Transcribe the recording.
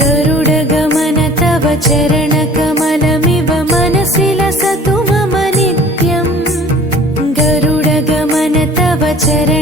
गरुडगमन तव चरणकमलमिव मनसि लसतु मम नित्यम् गरुडगमन तव चरणकमलमिव